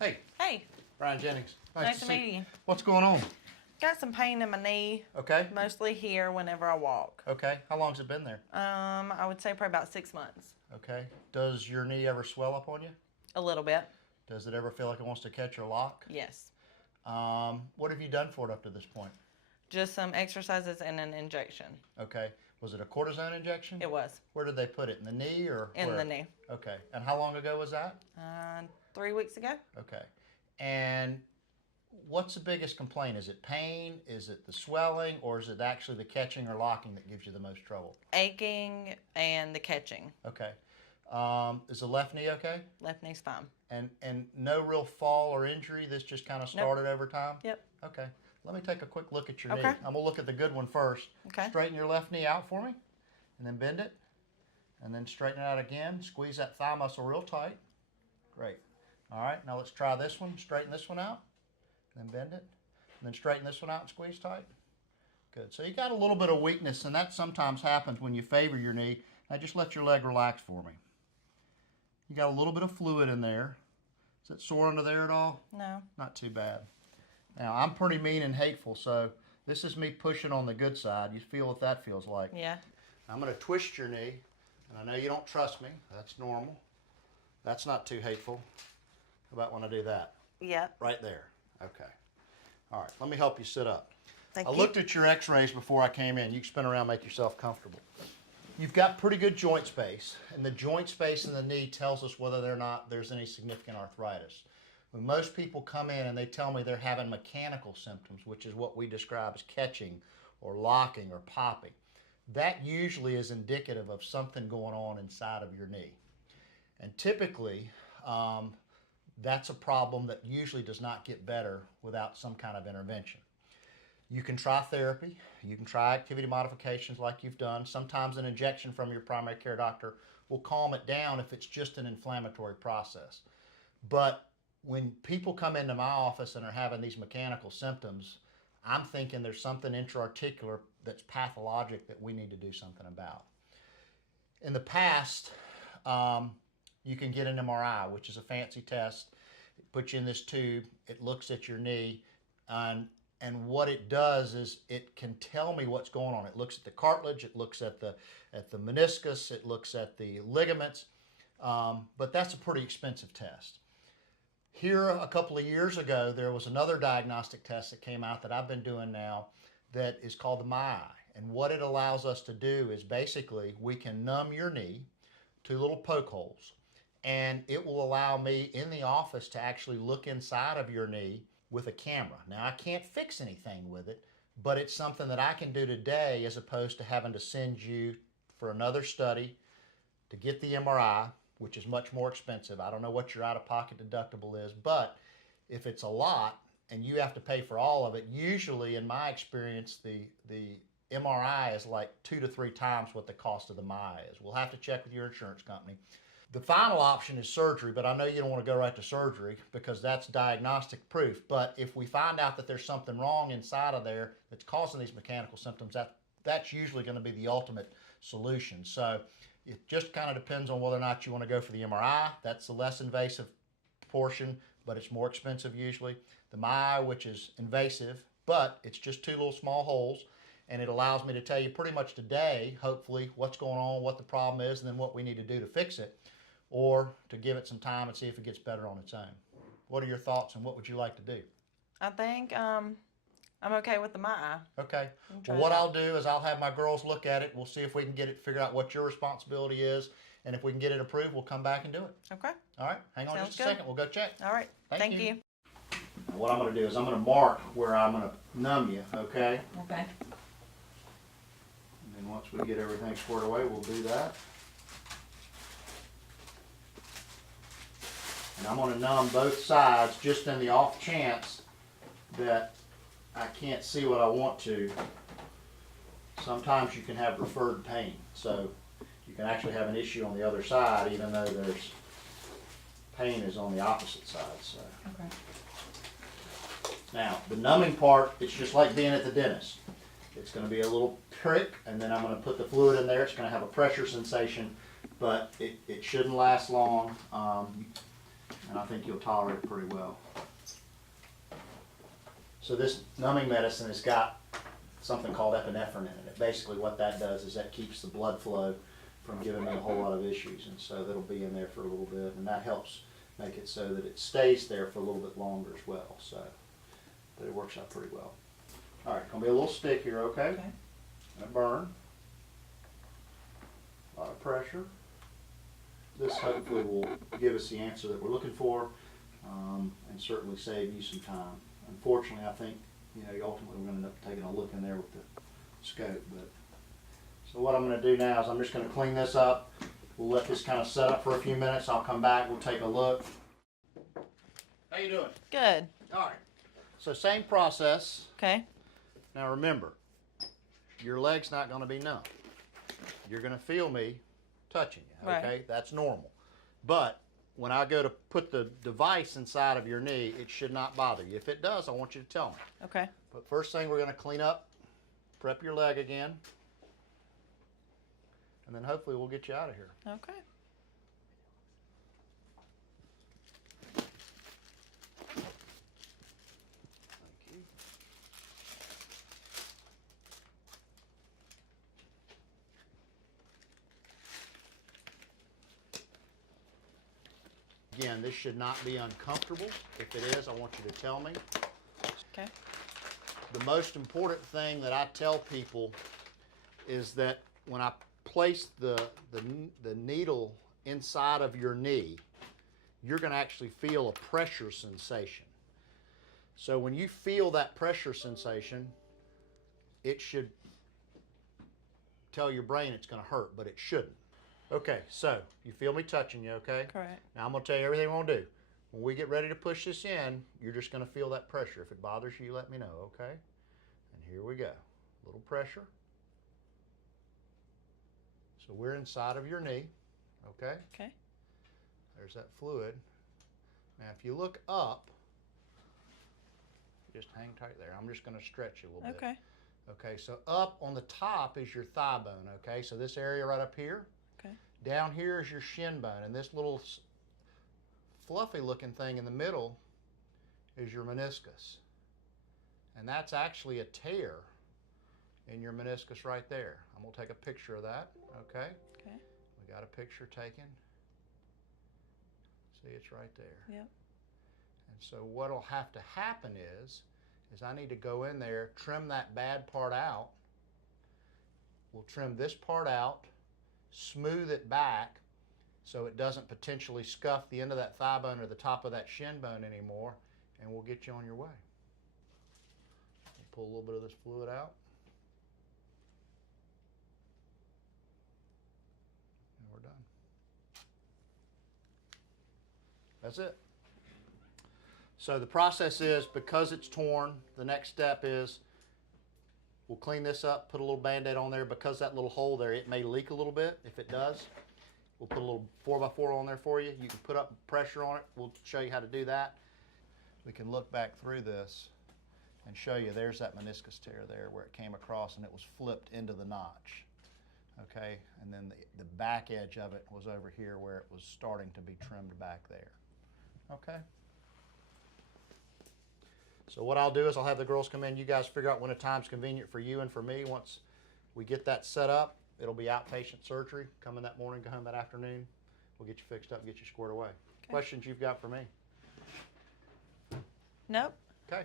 Hey, Hey, Bryan Jennings. nice to meet you. What's going on? Got some pain in my knee, Okay. mostly here whenever I walk. Okay. How long's it been there? I would say probably about 6 months. Okay. Does your knee ever swell up on you? A little bit, Does it ever feel like it wants to catch or lock? yes. What have you done for it up to this point? Just some exercises and an injection. Okay. Was it a cortisone injection? It was Where did they put it? In the knee or in where? the knee. Okay. And how long ago was that? 3 weeks ago. Okay. And what's the biggest complaint? Is it pain? Is it the swelling? Or is it actually the catching or locking that gives you the most trouble? Aching and the catching. Okay. Is the left knee okay? Left knee's fine. And no real fall or injury? This just kind of started over time? Yep. Okay. Let me take a quick look at your knee. Okay. I'm going to look at the good one first. Okay. Straighten your left knee out for me. And then bend it. And then straighten it out again. Squeeze that thigh muscle real tight. Great. All right. Now let's try this one. Straighten this one out. And then bend it. And then straighten this one out and squeeze tight. Good. So you got a little bit of weakness, and that sometimes happens when you favor your knee. Now just let your leg relax for me. You got a little bit of fluid in there. Is it sore under there at all? No. Not too bad. Now, I'm pretty mean and hateful, so this is me pushing on the good side. You feel what that feels like. Yeah. I'm going to twist your knee, and I know you don't trust me. That's normal. That's not too hateful. How about when I do that? Yep. Right there. Okay. All right, let me help you sit up. Thank I you. looked at your x-rays before I came in. You can spin around, make yourself comfortable. You've got pretty good joint space, and the joint space in the knee tells us whether or not there's any significant arthritis. When most people come in and they tell me they're having mechanical symptoms, which is what we describe as catching or locking or popping, that usually is indicative of something going on inside of your knee. And typically, that's a problem that usually does not get better without some kind of intervention. You can try therapy. You can try activity modifications like you've done. Sometimes an injection from your primary care doctor will calm it down if it's just an inflammatory process. But when people come into my office and are having these mechanical symptoms, I'm thinking there's something intra-articular that's pathologic that we need to do something about. In the past, you can get an MRI, which is a fancy test. It puts you in this tube. It looks at your knee, and what it does is it can tell me what's going on. It looks at the cartilage. It looks at the meniscus. It looks at the ligaments. But that's a pretty expensive test. Here, a couple of years ago, there was another diagnostic test that came out that I've been doing now that is called the MyEye. And what it allows us to do is basically we can numb your knee, 2 little poke holes, and it will allow me in the office to actually look inside of your knee with a camera. Now, I can't fix anything with it, but it's something that I can do today as opposed to having to send you for another study to get the MRI, which is much more expensive. I don't know what your out-of-pocket deductible is, but if it's a lot and you have to pay for all of it, usually in my experience, the MRI is like 2 to 3 times what the cost of the MyEye is. We'll have to check with your insurance company. The final option is surgery, but I know you don't want to go right to surgery because that's diagnostic proof. But if we find out that there's something wrong inside of there that's causing these mechanical symptoms, that's usually going to be the ultimate solution. So it just kind of depends on whether or not you want to go for the MRI. That's the less invasive portion, but it's more expensive usually. The MyEye, which is invasive, but it's just 2 little small holes, and it allows me to tell you pretty much today, hopefully, what's going on, what the problem is, and then what we need to do to fix it, or to give it some time and see if it gets better on its own. What are your thoughts, and what would you like to do? I think I'm okay with the MyEye. Okay. Well, what I'll do is I'll have my girls look at it. We'll see if we can get it, figure out what your responsibility is, and if we can get it approved, we'll come back and do it. Okay. All right. Hang on Sounds just a good. second. We'll go check. All right. Thank you. What I'm going to do is I'm going to mark where I'm going to numb you, okay? Okay. And then once we get everything squared away, we'll do that. And I'm going to numb both sides just in the off chance that I can't see what I want to. Sometimes you can have referred pain, so you can actually have an issue on the other side even though there's pain is on the opposite side. So. Okay. Now, the numbing part, it's just like being at the dentist. It's going to be a little prick, and then I'm going to put the fluid in there. It's going to have a pressure sensation, but it shouldn't last long. and I think you'll tolerate it pretty well. So this numbing medicine has got something called epinephrine in it. Basically what that does is that keeps the blood flow from giving me a whole lot of issues, and so that'll be in there for a little bit, and that helps make it so that it stays there for a little bit longer as well. So, but it works out pretty well. All right, gonna be a little stick here, okay? Okay. Gonna burn. A lot of pressure. This hopefully will give us the answer that we're looking for, and certainly save you some time. Unfortunately, I think ultimately we're going to end up taking a look in there with the scope. But so what I'm going to do now is I'm just going to clean this up. We'll let this kind of set up for a few minutes. I'll come back. We'll take a look. How you doing? Good. All right. So same process. Okay. Now remember, your leg's not going to be numb. You're going to feel me touching you. Okay, Right. That's normal. But when I go to put the device inside of your knee, it should not bother you. If it does, I want you to tell me. Okay. But first thing, we're going to clean up, prep your leg again, and then hopefully we'll get you out of here. Okay. Thank you. Again, this should not be uncomfortable. If it is, I want you to tell me. Okay. The most important thing that I tell people is that when I place the needle inside of your knee, you're going to actually feel a pressure sensation. So when you feel that pressure sensation, it should tell your brain it's going to hurt, but it shouldn't. Okay, so you feel me touching you, okay? Correct. Now I'm going to tell you everything we're going to do. When we get ready to push this in, you're just going to feel that pressure. If it bothers you, let me know, okay? And here we go. A little pressure. So we're inside of your knee, okay? Okay. There's that fluid. Now if you look up, just hang tight there. I'm just going to stretch you a little bit. Okay. Okay, so up on the top is your thigh bone, okay? So this area right up here. Okay. Down here is your shin bone, and this little fluffy looking thing in the middle is your meniscus. And that's actually a tear in your meniscus right there. I'm going to take a picture of that, okay? Okay. We got a picture taken. See, it's right there. Yep. And so what'll have to happen is I need to go in there, trim that bad part out. We'll trim this part out, smooth it back so it doesn't potentially scuff the end of that thigh bone or the top of that shin bone anymore, and we'll get you on your way. We'll pull a little bit of this fluid out. And we're done. That's it. So the process is, because it's torn, the next step is we'll clean this up, put a little Band-Aid on there. Because that little hole there, it may leak a little bit. If it does, we'll put a little 4x4 on there for you. You can put up pressure on it. We'll show you how to do that. We can look back through this and show you there's that meniscus tear there where it came across and it was flipped into the notch. Okay, and then the back edge of it was over here where it was starting to be trimmed back there. Okay. So what I'll do is I'll have the girls come in. You guys figure out when a time's convenient for you and for me. Once we get that set up, it'll be outpatient surgery. Come in that morning, go home that afternoon. We'll get you fixed up and get you squared away. Okay. Questions you've got for me? Nope. Okay.